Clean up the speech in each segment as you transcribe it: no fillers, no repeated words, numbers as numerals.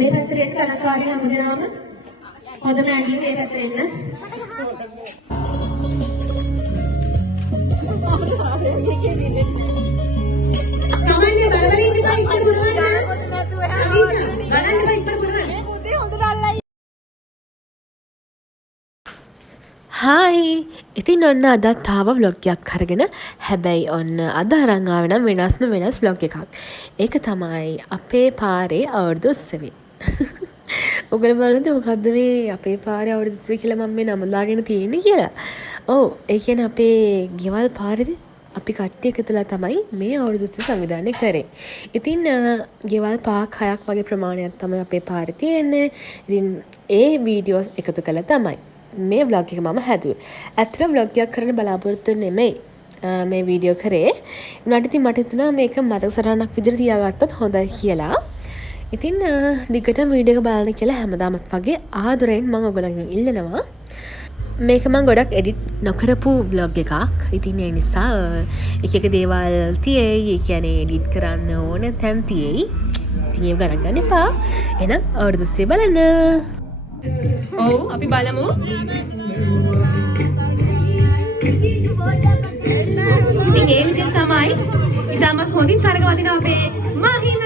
මේ පැත්තට එන්න කලකාරී හැමදාම හොඳ නැන්ඩි මේ පැත්තට එන්න. කමන්නේ බලවල ඉන්න බෑ ඉස්සර පුරවන්න. බලන්න බෑ ඉස්සර පුරවන්න. පුතේ හොඳට අල්ලයි. හායි ඉතින් ඔන්න අදත් තාව ව්ලොග් එකක් අරගෙන හැබැයි ඔන්න අද අරන් ආවේ නම් වෙනස් ව්ලොග් එකක්. ඒක තමයි අපේ පාරේ අවුරුදු උත්සවය. ඔයගොල්ලෝ බලන්නද මොකද්ද මේ අපේ පාරේ අවුරුදු උත්සවය කියලා මම මේ නම දාගෙන තියෙන්නේ කියලා. ඔව් ඒ කියන්නේ අපේ ගෙවල් පාරේදී අපි කට්ටිය එකතුලා තමයි මේ අවුරුදු උත්සවය සංවිධානය කරේ. ඉතින් ගෙවල් 5ක් 6ක් වගේ ප්‍රමාණයක් තමයි අපේ පාරේ තියෙන්නේ. ඉතින් ඒ වීඩියෝස් එකතු කළා තමයි මේ vlog එක මම හැදුවේ. ඇත්තටම vlog එකක් කරන්න බලාපොරොත්තු නෙමෙයි මේ වීඩියෝ කරේ. උනාට ඉතින් මට හිතුණා මේක මතක සටහනක් විදිහට තියාගත්තොත් හොඳයි කියලා. ඉතින් දිගටම වීඩියෝ එක බලන්න කියලා හැමදාමත් වගේ ආදරෙන් මම ඔයගොල්ලන්ගෙන් ඉල්ලනවා. මේක මම ගොඩක් එඩිට් නොකරපු vlog එකක්. ඉතින් ඒ නිසා එක එක දේවල් තියෙයි. ඒ කියන්නේ එඩිට් කරන්න ඕන තැන් තියෙයි. ඉතින් ඒක ගණන් ගන්න එපා. එහෙනම් අවුරුදු 30 බලන්න. ඔව් අපි බලමු. ඉතින් ඒ විදිහට තමයි ඉතාමත් හොඳින් තරග වදින අපේ මහිම.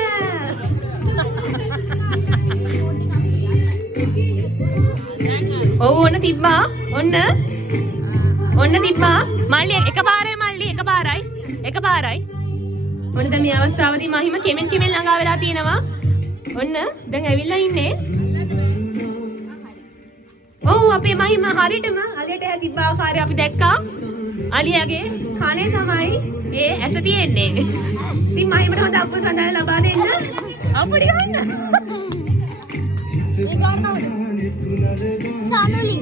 ඔව් ඔන්න තිබ්බා. ඔන්න තිබ්බා. මල්ලි එකපාරයි. ඔන්න දැන් මේ අවස්ථාවේදී මහිම කෙමෙන් ළඟා වෙලා තියෙනවා. ඔන්න දැන් ඇවිල්ලා ඉන්නේ. ඔව් අපේ මහිම හරියටම අලියට හැ තිබ්බ ආකාරය අපි දැක්කා. අලියාගේ කනේ තමයි ඒ ඇට තියෙන්නේ. ඉතින් මහිමට හොඳ අප්පු සඳහන් ලබා දෙන්න. අපුඩි ගන්න. මේ ගන්නවද? සානුලි.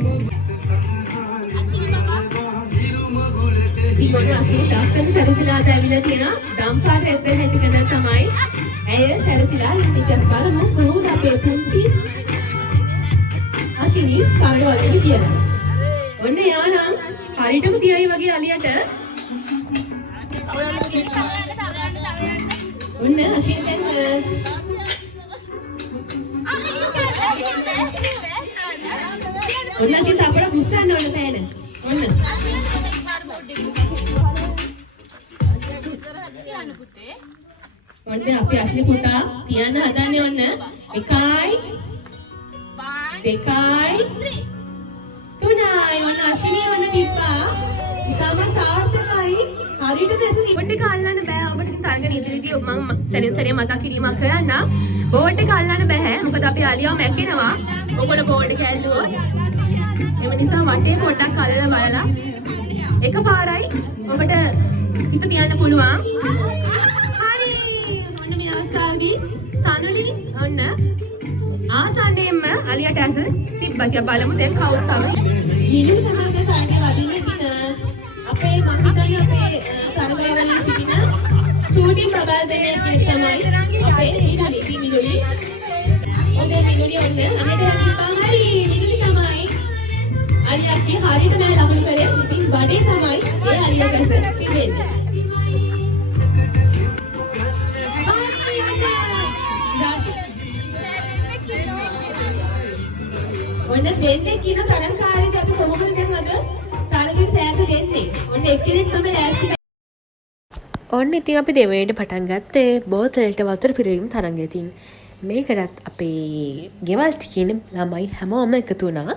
ඉතින් අසිරි තාත්තන් සරසිලා දැවිලා තියෙනවා. දම්පාර රෙද්ද හැටි කන තමයි. ඇය සරසිලා ඉන්නේ බලමු කොහොමද අපේ පුංචි අසිනි පාරවලදී කියලා. ඔන්න යානම් හරියටම තියයි වගේ අලියට. ඔන්න අසිනි දැන් ඔන්න අසිනි අපර ගුස්සන්න ඕන තැන. ඔන්න. ඔන්න අපි අසිනි පුතා තියන්න හදන්නේ ඔන්න 1යි 2යි 3යි ඔන්න අශ්විනී ඔන්න තිබ්බා. ඉතාලම සාර්ථකයි. හරියට දැසුනි. බෝඩ් එක අල්ලන්න බෑ. ඔබට ඉතින් තරග නීතියේදී මම සැරින් සැරිය මතක් කිරීමක් කරන්න. බෝඩ් එක අල්ලන්න බෑ. මොකද අපි අලියාව මැකෙනවා. ඔයගොල්ලෝ බෝඩ් එක ඇල්ලුවොත්. එම නිසා වටේ පොඩ්ඩක් අල්ලලා බලලා එකපාරයි ඔබට හිත තියන්න පුළුවන්. හරි. ඔන්න මේ අවස්ථාවේදී සනුලි ඔන්න ආසන්නයෙන්ම අලියට ඇස තිබ්බා කියලා බලමු දැන් කවුද තමයි. හිනු තමයි තරගේ වදින්නේ ඉතින් අපේ මම හිතන්නේ අපේ තරගවලින් සිටින ෂූටින් ප්‍රබල්දේ තමයි අපේ මිනුලි. ඔන්නේ මිනුලි ඔන්න අහකට හිටියා හරි මිනුලි තමයි. අලියක්ගේ හරියට නෑ ලකුණු කරේ. ඉතින් බඩේ තමයි ඒ අලියකට තිබෙන්නේ. ඔන්න දෙන්නේ කියන තරංකාරයට අපි කොහොමද දැන් අද තරගෙන් සෑහට දෙන්නේ. ඔන්න එක්කෙනෙක් තමයි ලෑස්ති. ඔන්න ඉතින් අපි දෙවෙනිට පටන් ගත්තේ බෝතලයට වතුර පිරීම තරඟය. ඉතින් මේකටත් අපේ ගෙවල් තියෙන ළමයි හැමෝම එකතු වුණා.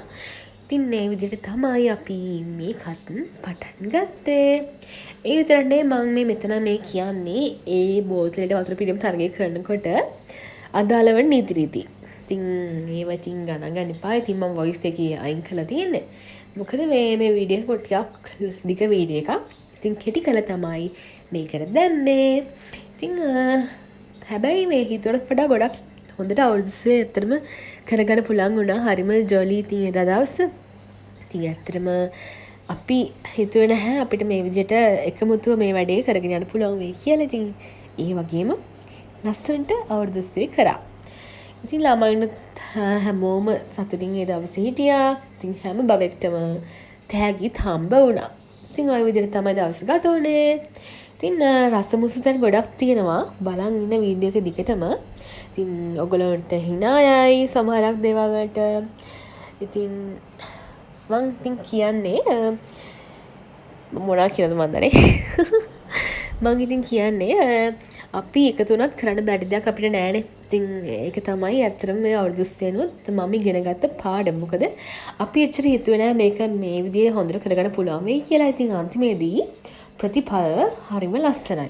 ඉතින් මේ විදිහට තමයි අපි මේකත් පටන් ගත්තේ. ඒ විතරක් නෙවෙයි මම මෙතන මේ කියන්නේ ඒ බෝතලයට වතුර පිරීම තරඟය කරනකොට අදාළව නීති රීති. ඉතින් ඒව ඉතින් ගණන් ගන්න එපා. ඉතින් මම වොයිස් එකේ අයින් කරලා තියෙන්නේ. මොකද මේ වීඩියෝ එක ටිකක් දිග වීඩියෝ එකක්. ඉතින් කෙටි කළා තමයි මේකට දැම්මේ. ඉතින් හැබැයි මේ හිතුවට වඩා ගොඩක් හොඳට අවුරුද්දේ ඇත්තටම කරගන්න පුළුවන් වුණා. හරිම ජොලි ඉතින් ඒ දවස්. ඉතින් ඇත්තටම අපි හිතුවේ නැහැ අපිට මේ විදිහට එකමුතුව මේ වැඩේ කරගෙන යන්න පුළුවන් වෙයි කියලා. ඉතින් ඒ වගේම ලස්සනට අවුරුද්දේ කරා. ඉතින් ළමයිනුත් හැමෝම සතුටින් ඒ දවසේ හිටියා. ඉතින් හැම බබෙක්ටම තෑගිත් හම්බ වුණා. ඉතින් ওই විදිහට තමයි දවස් ගත වුණේ. ඉතින් රසමුසු තැන් ගොඩක් තියෙනවා. බලන් ඉන්න වීඩියෝ එක දිගටම. ඉතින් ඔයගොල්ලන්ට hina යයි සමහරක් දේවල් වලට. ඉතින් මං ඉතින් කියන්නේ මොනවා කියලාද මන් දන්නේ. මං ඉතින් කියන්නේ අපි එකතු වුණත් කරන්න බැරි දෙයක් අපිට නෑනේ. ඉතින් ඒක තමයි ඇත්තටම මේ අවුරුදු 30 මම ඉගෙන ගත්ත පාඩම. මොකද අපි එච්චර හිතුවේ නෑ මේක මේ විදිහේ හොඳට කරගන්න පුළුවන් වෙයි කියලා. ඉතින් අන්තිමේදී ප්‍රතිඵල හරිම ලස්සනයි.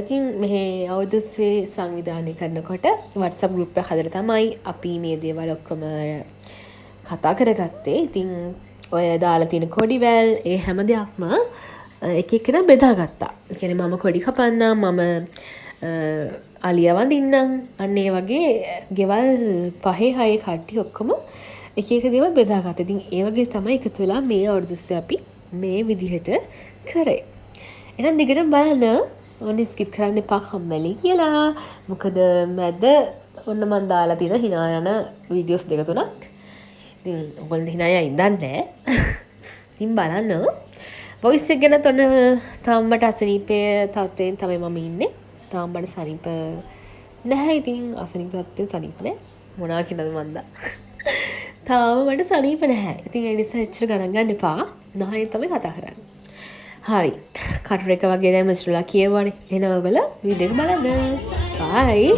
ඉතින් මේ අවුරුදු 30 සංවිධානය කරනකොට WhatsApp group එක හදලා තමයි අපි මේ දේවල් ඔක්කොම කතා කරගත්තේ. ඉතින් ඔය දාලා තියෙන කොඩිවැල් ඒ හැම දෙයක්ම එක එකන බෙදාගත්තා. ඒ කියන්නේ මම කොඩි කපන්නම්, මම අලිය වඳින්නම්, අන්න ඒ වගේ ගෙවල් 5-6 කට්ටිය ඔක්කොම එක එක දේවල් බෙදාගත්තා. ඉතින් ඒ වගේ තමයි එකතු වෙලා මේ අවුරුදු 30 අපි මේ විදිහට කරේ. එහෙනම් දිගටම බලන්න. ඕනේ ස්කිප් කරන්න එපා කම්මැලි කියලා. මොකද මැද ඔන්න මන් දාලා තියෙන hina යන වීඩියෝස් දෙක තුනක්. ඉතින් ඔයගොල්ලෝ hina යයි දන්නේ. ඉතින් බලන්න. වොයිස් එක ගැන තොන තාම මට අසනීපේ තත්ත්වයෙන් තමයි මම ඉන්නේ. තාම මට සනීප නැහැ. ඉතින් අසනීප තත්ත්වයෙන් සනීප නැහැ. මොනවා කියනද මන්දා. තාම මට සනීප නැහැ. ඉතින් ඒ නිසා එච්චර ගණන් ගන්න එපා. නහයෙන් තමයි කතා කරන්නේ. හරි. කටුර එක වගේ දැන් මිස්ටර්ලා කියවනේ. එහෙනම් ඔයගොල්ලෝ වීඩියෝ එක බලන්න. බයි.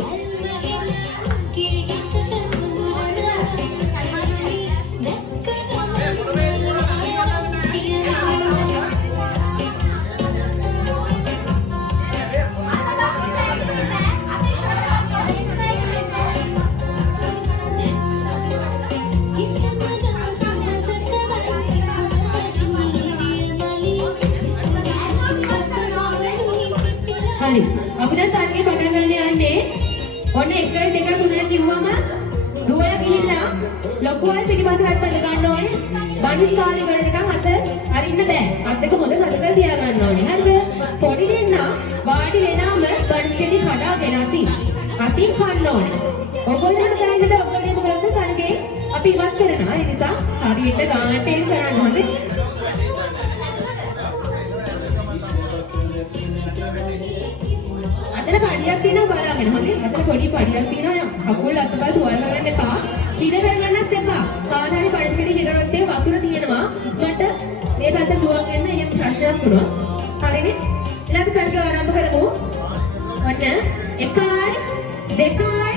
හරි. අපි දැන් තරගේ පටන් ගන්න යන්නේ. ඔන්න 1 2 3 කිව්වම දුවලා ගිහිල්ලා ලොකු අය පිටිපස්සට පැන ගන්න ඕනේ. බණි කාර්ය කරන එකන් අත අරින්න බෑ. අත් දෙක හොඳ සතකල් තියා ගන්න ඕනේ. හරිද? පොඩි දෙන්න වාඩි වෙනාම බණ්ඩෙදි කඩාගෙන අතින් කන්න ඕනේ. ඔයගොල්ලන්ට කරන්න බෑ. ඔයගොල්ලෝ මොකද තරගේ අපි ඉවත් කරනවා. ඒ නිසා හරියට ගානට එන් කරන්න ඕනේ. අතන පඩියක් තියෙනවා බලාගෙන. හොඳේ. අතන පොඩි පඩියක් තියෙනවා. කකුල් අතපය තුවාල කරන්න එපා. පිට කරගන්නත් එපා. කාදාරි පඩියකදී හිරරොත් ඒ වතුර තියෙනවා. මට මේ පැත්ත දුවක් වෙන්න එහෙම ප්‍රශ්නයක් වුණා. හරිනේ? ඊළඟ තරගය ආරම්භ කරමු. ඔන්න 1 2 3යි.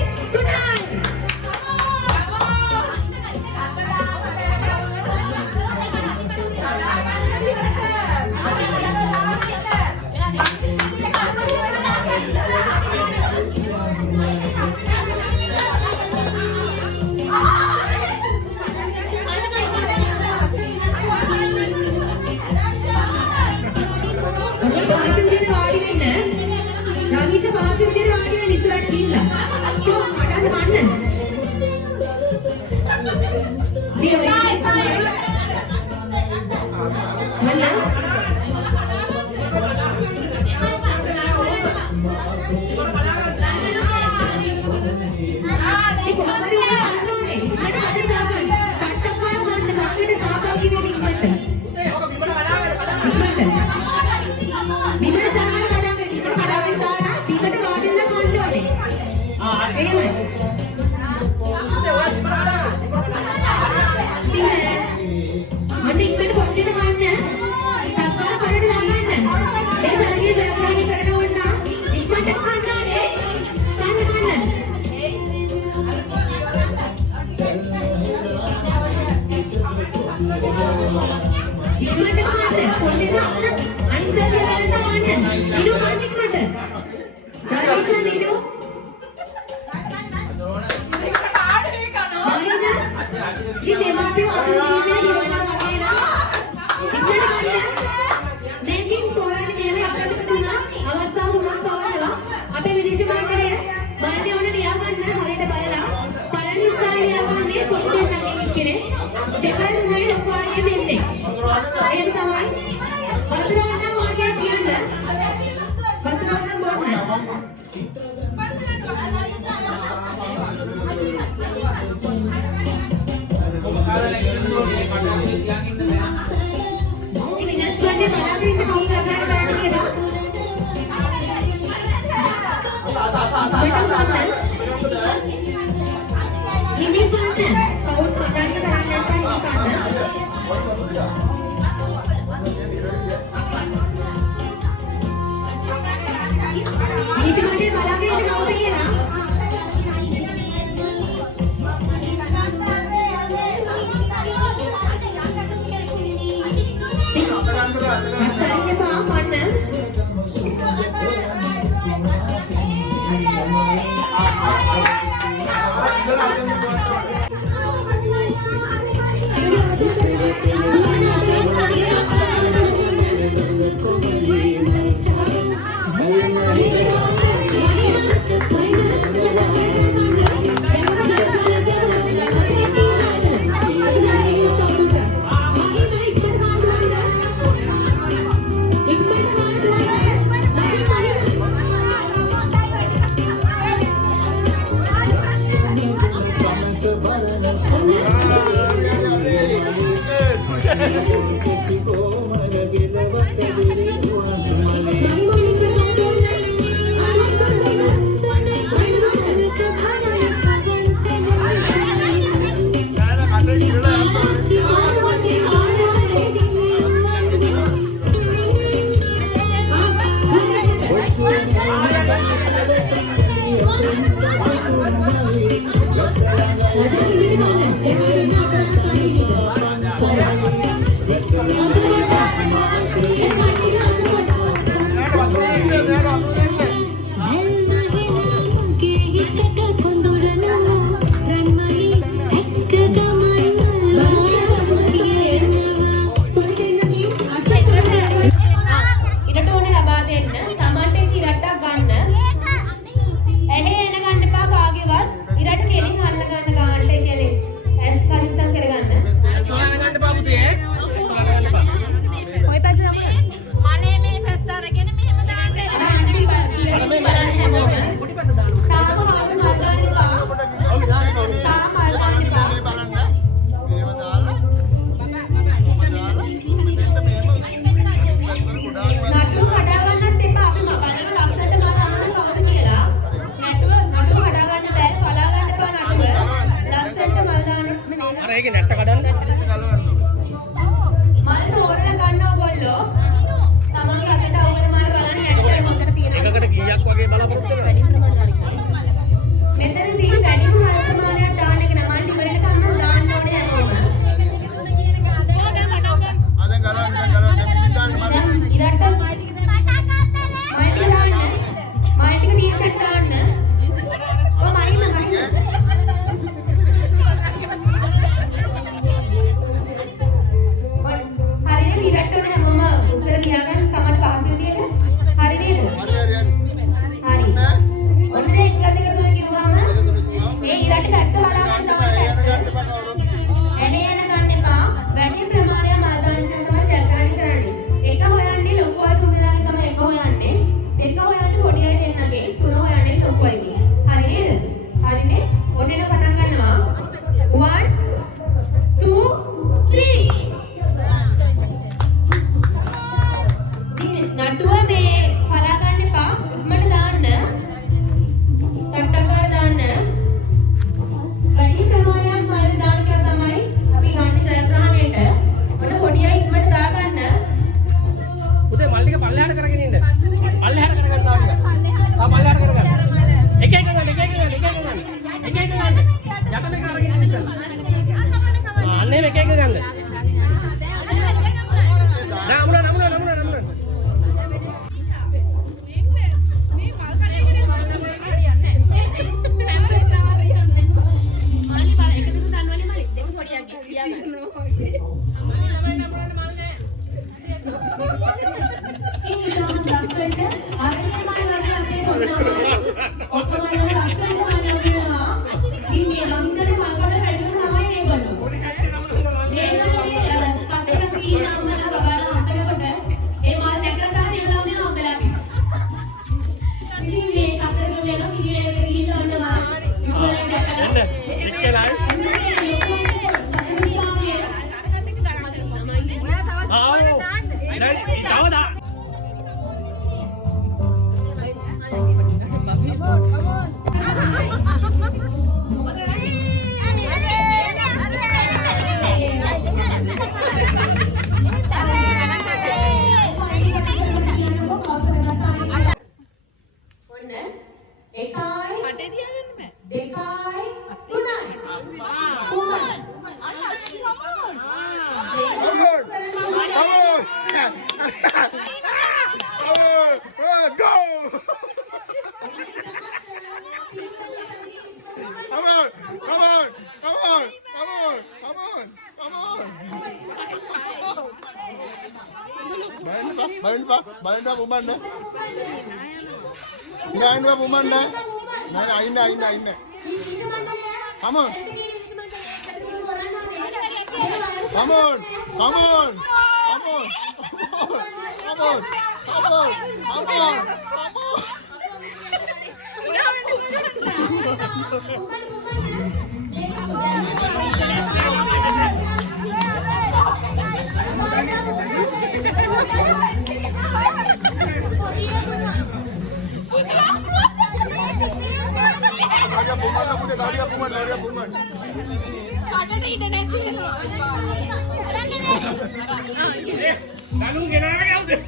Go! Come on! Come on! Come on! Come on! Come on! Come on! Balik na buman na. Hinahin na buman na. Ayun na. Come on! Come on! Come on! Come on! Come on! Come on! Come on! Come on! Daria buman. Lalu gimana udah?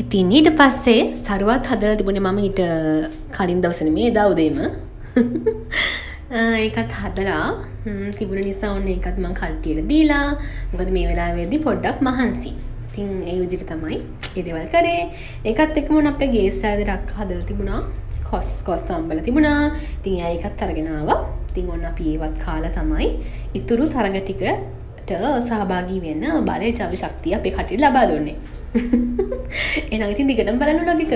ඉතින් ඊට පස්සේ සරුවත් හදලා තිබුණේ මම ඊට කලින් දවසේ මේ එදා උදේම ඒකත් හදලා තිබුණ නිසා ඔන්න ඒකත් මම කල්ටියට දීලා මොකද මේ වෙලාවේදී පොඩ්ඩක් මහන්සි. ඉතින් ඒ විදිහට තමයි ඒ දේවල් කරේ. ඒකත් එක්කම ඔන්න අපේ ගේස් සෑදරක් හදලා තිබුණා. කොස් තම්බලා තිබුණා. ඉතින් එයා ඒකත් අරගෙන ආවා. ඉතින් ඔන්න අපි ඒවත් කාලා තමයි ඉතුරු තරඟ ටිකට සහභාගී වෙන්න බලය ජව ශක්තිය අපේ කටට ලබා දුන්නේ. එහෙනම් ඉතින් දිගටම බලන්න vlog එක.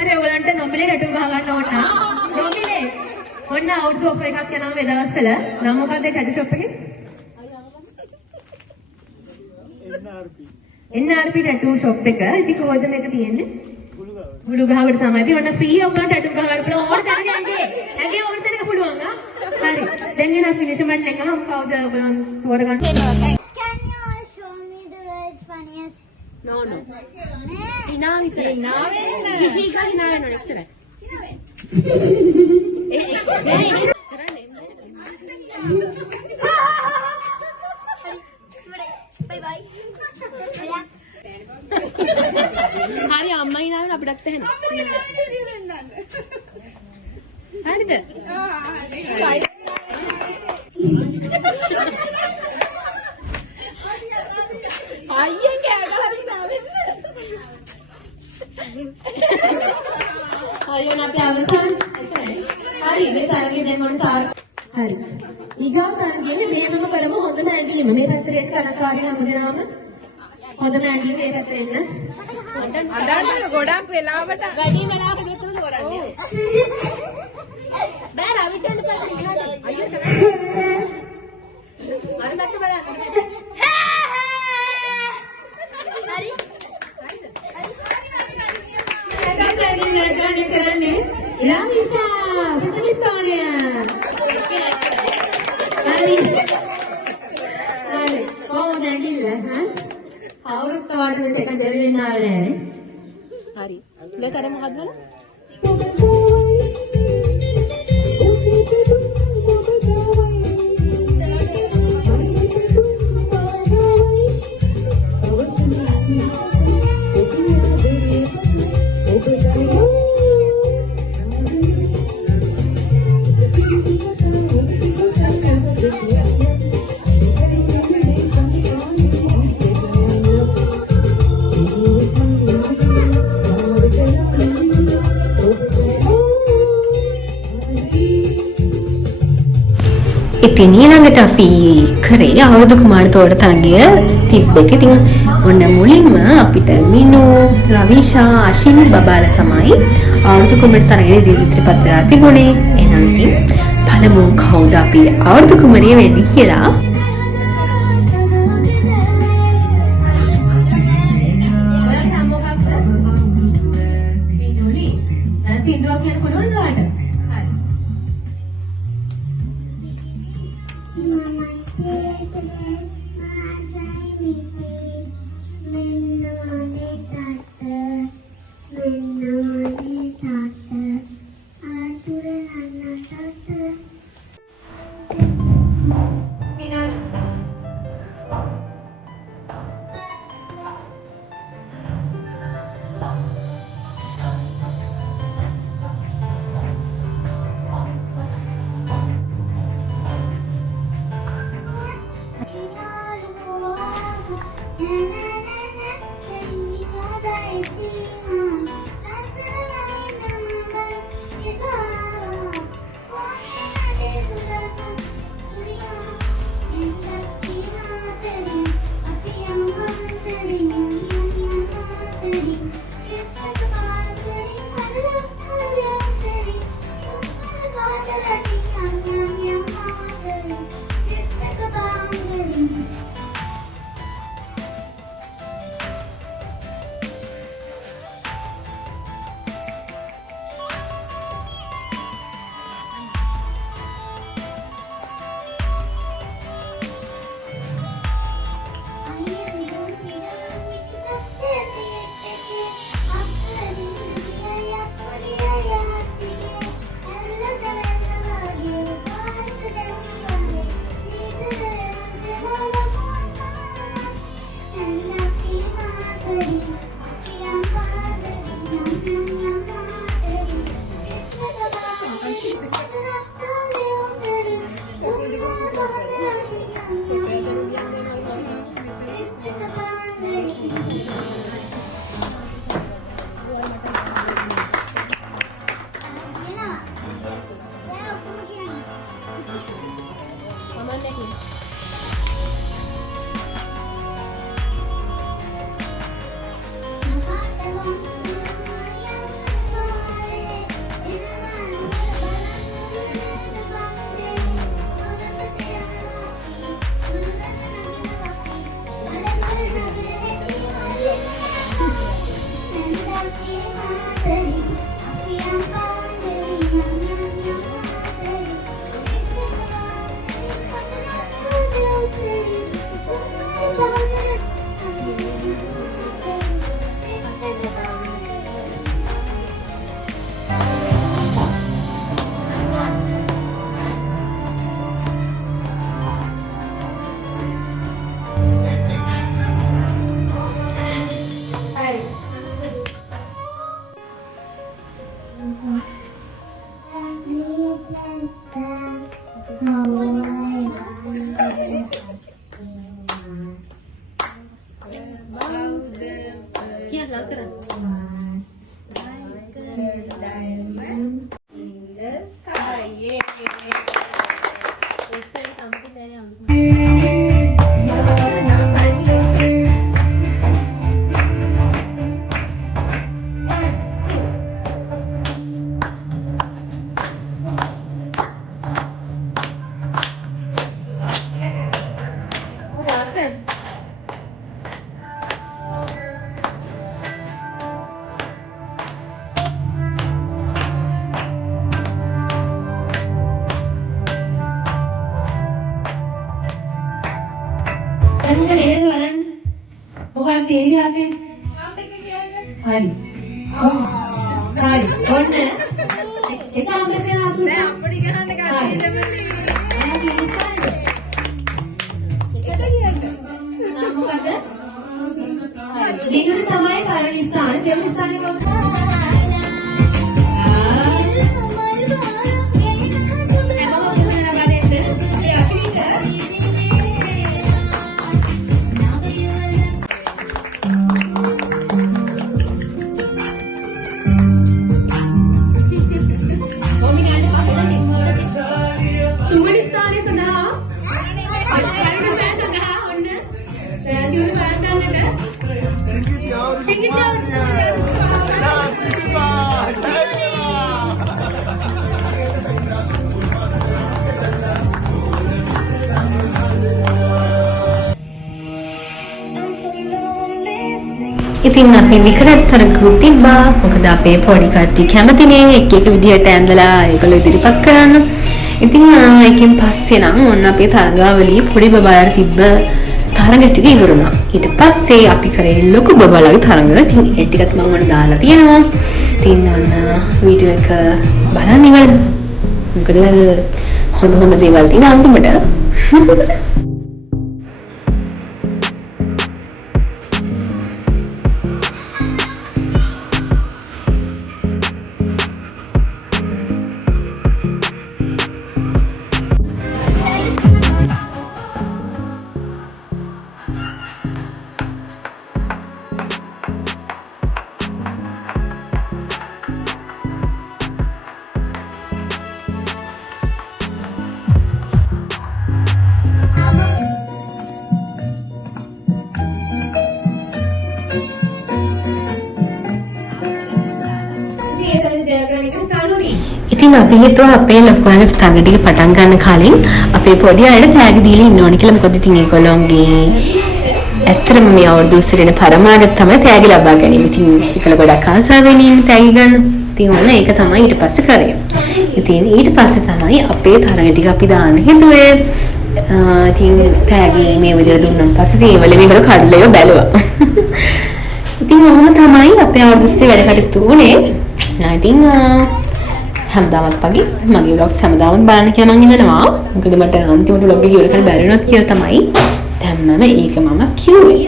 අර ඔයගලන්ට නොමිලේ ගැටුම් ගහ ගන්න ඕන නම් නොමිලේ ඔන්න අවුරුදු ඔෆර් එකක් යනවා මේ දවස්වල නම් මොකක්ද කැටි ෂොප් එකේ NRP ටැටු ෂොප් එක ඉතින් කොහෙද මේක තියෙන්නේ ගුළුගහකට තමයි ඉතින් ඔන්න ෆ්‍රී ඔයගලන්ට ටැටු ගහ ගන්න පුළුවන් ඕන තැනක ඇගේ ඕන තැනක පුළුවන් හරි දැන් එන ෆිනිෂ් මැට් එක ගහමු කවුද ඔයගලන් තෝරගන්න Can you all show me the world's funniest? No. ඉනා විතරයි. ඉනා වෙන්න. ගිහි ගා ඉනා වෙන්න ඕනේ ඉතරයි. Bye bye. හරි අම්මා ඉනා වෙන අපිටත් එහෙම. හරිද? අයියෙන් කෑ ගහලා ඉනා වෙන්න. හරි ඔන්න අපි අවසන් එතනයි. හරි මේ තරගේ දැන් මොන සාර්ථක. හරි. ඊගා තරගෙන්නේ මේවම කරමු හොඳ නැන්දීම. මේ පැත්තට එක්ක කලකාරී හැමදේම හොඳ නැන්දීම මේ පැත්තට එන්න. අඬන්න ගොඩක් වෙලාවට වැඩි වෙලාවකට විතර දොරන්නේ. බෑ රවිෂන් දෙපැත්තට ගිහලා අයියෝ අර පැත්ත බලන්න. හරි. කරන්නේ රවිෂා ප්‍රතිස්ථානය. හරි. හරි. කොහොමද ඇඟිල්ල හා? කවුරුත් ඔයාලට මේ සෙකන්ඩ් දෙවෙනි ආවල නැහැ. හරි දෙතරේ මොකක්ද වල ඉතින් ඊළඟට අපි කරේ අවුරුදු කුමාර තෝරතනගිය තිබ්බ එක. ඉතින් ඔන්න මුලින්ම අපිට මිනු, රවිෂා, අශින් බබාලා තමයි අවුරුදු කුමාර තරගයේ ඉදිරිපත් වෙලා තිබුණේ. එහෙනම් ඉතින් බලමු කවුද අපි අවුරුදු කුමාරිය වෙන්නේ කියලා. සින්දුවක් කියන්න පුළුවන්ද ඔයාලට? දැන් නේද බලන්න. මොකක්ද තේරියාගේ? හරි. හරි. ඔන්න. ඒක අපිට අපු. දැන් අප්පඩි ගහන්න ගන්න මොකද? ලිංගන තමයි පළවෙනි ස්ථානේ දෙවෙනි ස්ථානේ කොහොමද? ඉතින් අපි විකරත්තර ගෲප් තිබ්බා. මොකද අපේ පොඩි කට්ටිය කැමතිනේ එක එක විදිහට ඇඳලා ඒගොල්ලෝ ඉදිරිපත් කරන්න. ඉතින් ඒකෙන් පස්සේ නම් ඔන්න අපේ තරඟාවලියේ පොඩි බබායාට තිබ්බ තරඟ ටික ඉවරුණා. ඊට පස්සේ අපි කරේ ලොකු බබාලාගේ තරඟ. ඉතින් ඒ ටිකත් මම ඔන්න දාලා තියෙනවා. ඉතින් ඔන්න වීඩියෝ එක බලන්න ඉවර. මොකද හොඳ දේවල් තියෙන අන්තිමට. ඉතින් අපි හිතුවා අපේ ලොකුවගේ තරඟ ටික පටන් ගන්න කලින් අපේ පොඩි අයට තෑගි දීලා ඉන්න ඕනේ කියලා. මොකද ඉතින් ඒගොල්ලෝගේ ඇත්තටම මේ අවුරුදු ඉස්සරේන පරමාර්ථය තමයි තෑගි ලබා ගැනීම. ඉතින් ඒකල ගොඩක් ආසාවෙන් ඉන්නේ තෑගි ගන්න. ඉතින් ඔන්න ඒක තමයි ඊට පස්සේ කරේ. ඉතින් ඊට පස්සේ තමයි අපේ තරඟ ටික අපි දාන්න හිතුවේ. ඉතින් තෑගි මේ විදිහට දුන්නාන් පස්සේ ඉතින් ඒවල මේගොල්ලෝ කඩලා ඒව බැලුවා. ඉතින් ඔහොම තමයි අපේ අවුරුදු ඉස්සේ වැඩ කටයුතු උනේ. ඉතින් හැමදාමත් වගේ මගේ vlogs හැමදාමත් බලන්න කියලා මම ඉන්නවා. මොකද මට අන්තිමට vlog එක ඉවර කරන්න බැරි වුණත් කියලා තමයි දැම්මම ඒක මම කිව්වේ.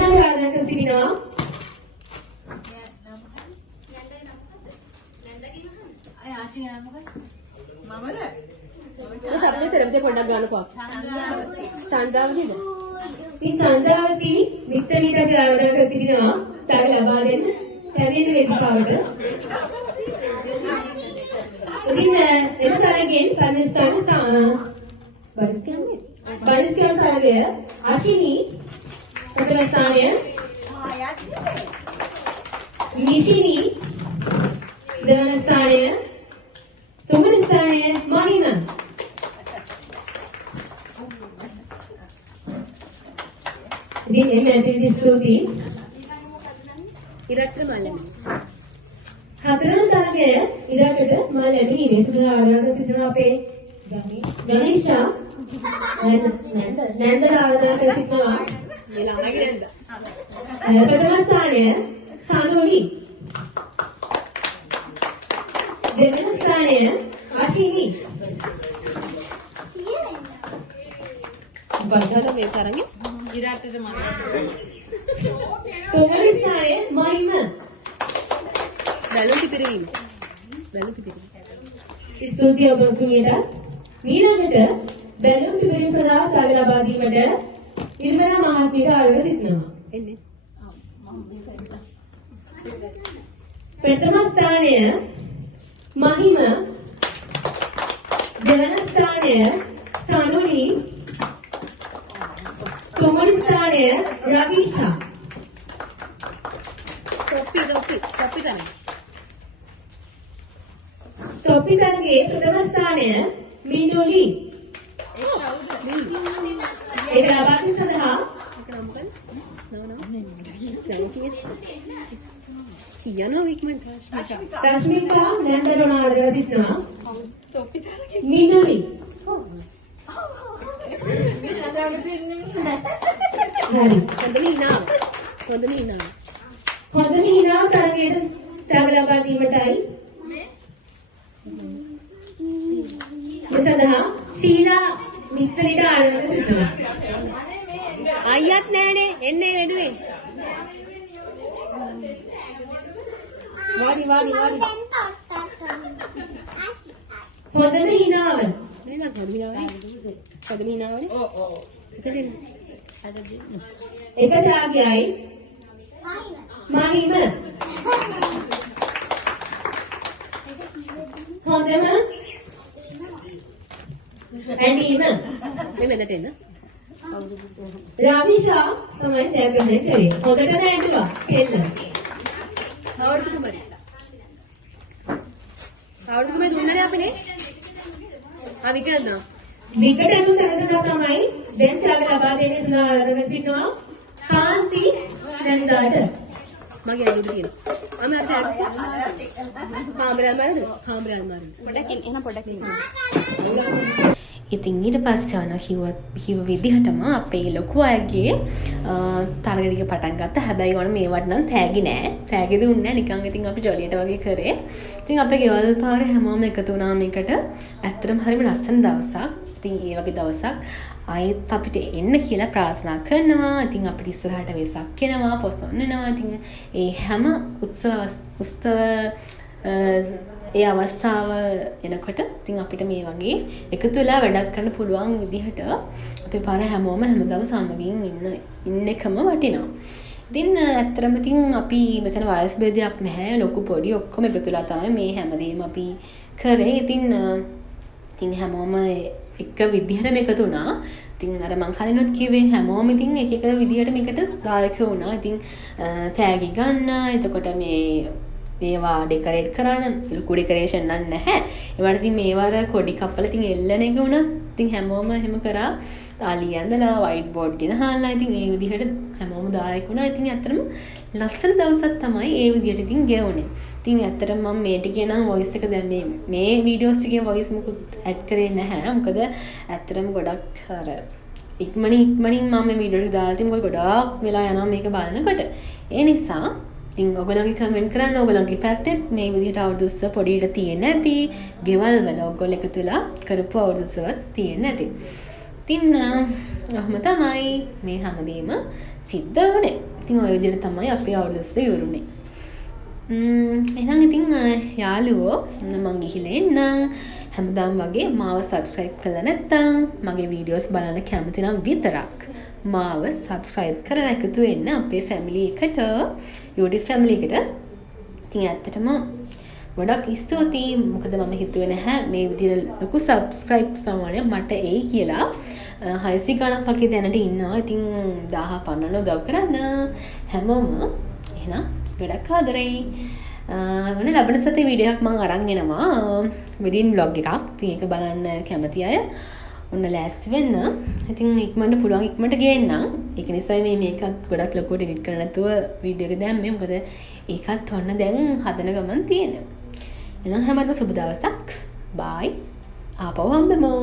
චන්දාවති මිත්තනීට ආරාධනා කර සිටිනවා. තරඟ ලබා දෙන්න කැවියට වේදිකාවට. ඉතින් එම තරගෙන් කර්මස්ථාන බරිස්කම් තරගය අශිනි ප්‍රථම ස්ථානය, නිෂිනි දෙවන ස්ථානය, තුන්වෙනි ස්ථානය මහිම. ඉතින් එමෙතනදී ස්තුතියි. ඉරට්ට මල්ලමි. හතරවන තරගය ඉරකට මා ලැබීමේ සඳහා ආරාධනා සිටින අපේ ගණේෂා නැන්ද ආරාධනා කර සිටිනවා. මේ ළමයි නැන්ද. ප්‍රථම ස්ථානය සානෝලි. දෙවන ස්ථානය ආශිනි. බන්දර මේ තරගෙ ඉරටට මම. තුන්වෙනි ස්ථානය මහිම. බැලුම් පිටිරීම. ස්තුතියි ඔබතුමියට. ඊළඟට බැලුම් පිටිරීම සඳහා තරග ලබා දීමට නිර්මලා මහත්මියට ආරාධනා සිටිනවා. එන්නේ. ප්‍රථම ස්ථානය මහිම. දෙවන ස්ථානය සනුනි. තුන්වෙනි ස්ථානය රවිෂා. टॉपी තරගයේ ප්‍රථම ස්ථානය මිනුලි. ඒක ලබා ගැනීම සඳහා රශ්මිකා නැන්ද රොනාල්ඩෝ සිටිනවා. මිනුලි. හරි. හොඳම ඉනාව. හොඳම ඉනාව. හොඳ හිනාව තරගයට තෑග ලබා දීමටයි මේ සඳහා ශීලා මිත්‍රණිට ආරාධනා සිදුවා. අයියත් නෑනේ එන්නේ වෙනුවෙන්. වාඩි. හොඳම හිනාව. නේද හොඳම ඉනාවනේ. ඔව්. එතන එක ත්‍යාගයයි මහිම. හොඳම ඇඳීම. මේ මෙතට එන්න. රාවිෂා තමයි තෑග්‍රහණය කරේ. හොඳටම ඇඬුවා කෙල්ල. අවුරුදු කුමරි. අවුරුදු කුමරි දුන්නනේ අපිනේ. විකටද? විකට ඇඳුම් තරගතා තමයි දැන් තෑග ලබා දෙන්නේ සඳහා ආරාධනා සිටිනවා. කාන්ති නැන්දාට. මගේ අවුරුදු තියෙනවා. මම අර කාමරාල් මාරද? කාමරාල් මාරද? පොඩක් එන්න. ඉතින් ඊට පස්සේ යන කිව්ව විදිහටම අපේ ලොකු අයගේ තරගටික පටන් ගත්තා. හැබැයි වුණ මේවට නම් තෑගි නෑ. තෑගි දුන්නේ නෑ. නිකන් ඉතින් අපි ජොලියට වගේ කරේ. ඉතින් අපේ ගෙවල් පාරේ හැමෝම එකතු වුණා මේකට. ඇත්තටම හරිම ලස්සන දවසක්. ඉතින් ඒ වගේ දවසක් ආයෙත් අපිට එන්න කියලා ප්‍රාර්ථනා කරනවා. ඉතින් අපිට ඉස්සරහට වෙසක් එනවා, පොසොන්නනවා. ඉතින් ඒ හැම උත්සව ඒ අවස්ථාව එනකොට ඉතින් අපිට මේ වගේ එකතු වෙලා වැඩක් කරන්න පුළුවන් විදිහට අපේ පාර හැමෝම හැමදාම සමගින් ඉන්න එකම වටිනවා. ඉතින් ඇත්තටම ඉතින් අපි මෙතන වයස් භේදයක් නැහැ. ලොකු පොඩි ඔක්කොම එකතු වෙලා තමයි මේ හැමදේම අපි කරේ. ඉතින් හැමෝම එක විදිහට මේකතු වුණා. ඉතින් අර මං කලිනුත් කිව්වේ හැමෝම ඉතින් එක එක විදිහට මේකට දායක වුණා. ඉතින් තෑගි ගන්න, එතකොට මේවා ඩෙකරේට් කරන්න ලොකු ඩෙකරේෂන් නම් නැහැ. ඒවට ඉතින් මේවර කොඩි කප්පලා ඉතින් එල්ලන එක වුණා. ඉතින් හැමෝම එහෙම කරා. තාලි ඇඳලා වයිට් බෝඩ් ගෙනහල්ලා ඉතින් ඒ විදිහට හැමෝම දායක වුණා. ඉතින් ඇත්තටම ලස්සන දවසක් තමයි ඒ විදිහට ඉතින් ගෙවුනේ. ඉතින් ඇත්තටම මම මේ ටිකේ නම් වොයිස් එක දැන් මේ වීඩියෝස් ටිකේ වොයිස් මුකුත් ඇඩ් කරේ නැහැ. මොකද ඇත්තටම ගොඩක් අර ඉක්මනින් මම මේ වීඩියෝ ටික දාලා තින් ගොඩක් වෙලා යනවා මේක බලනකොට. ඒ නිසා ඉතින් ඔයගොල්ලෝගේ කමෙන්ට් කරන්න ඔයගොල්ලෝගේ පැත්තේ මේ විදිහට අවුරුද්දස්ස පොඩියට තියෙන නැති ගෙවල් වල ඔයගොල්ලෝ එකතු වෙලා කරපු අවුරුද්දස්සවත් තියෙන නැති. ඉතින් ඔහොම තමයි මේ හැමදේම සිද්ධ වුණේ. ඉතින් ඔය විදිහට තමයි අපේ අවුරුද්දස්ස ඉවරුනේ. එහෙනම් ඉතින් යාළුවෝ මම ගිහිල්ලා එන්නම්. හැමදාම වගේ මාව subscribe කරලා නැත්නම් මගේ වීඩියෝස් බලන්න කැමති නම් විතරක් මාව subscribe කරලා එකතු වෙන්න අපේ family එකට, YouTube family එකට. ඉතින් ඇත්තටම ගොඩක් ස්තුතියි. මොකද මම හිතුවේ නැහැ මේ විදිහට ලොකු subscribe ප්‍රමාණය මට එයි කියලා. 600 ගණන් වගේ දැනට ඉන්නවා. ඉතින් 1000 පන්නන උදව් කරන්න හැමෝම. එහෙනම් ගොඩක් ආදරෙයි. ඔන්න ලබන සතියේ වීඩියෝ එකක් මම අරන් එනවා. වෙඩින් vlog එකක්. ඉතින් ඒක බලන්න කැමති අය ඔන්න ලෑස්ති වෙන්න. ඉතින් ඉක්මනට ගේන්නම්. ඒක නිසා මේකත් ගොඩක් ලොකුවට එඩිට් කරන්න නැතුව වීඩියෝ එක දැම්මේ. මොකද ඒකත් ඔන්න දැන් හදන ගමන් තියෙනවා. එහෙනම් හැමෝටම සුබ දවසක්. බයි. ආපහු හම්බෙමු.